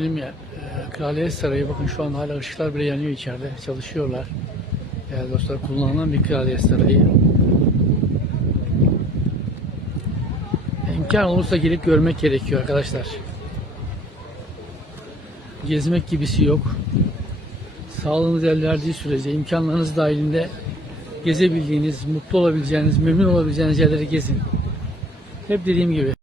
Dedim ya, e, Kraliyet Sarayı bakın şu an hala ışıklar bile yanıyor içeride. Çalışıyorlar. Değerli dostlar kullanılan bir Kraliyet Sarayı. İmkan olursa gelip görmek gerekiyor arkadaşlar. Gezmek gibisi yok. Sağlığınız el verdiği sürece imkanlarınız dahilinde gezebildiğiniz, mutlu olabileceğiniz, memnun olabileceğiniz yerleri gezin. Hep dediğim gibi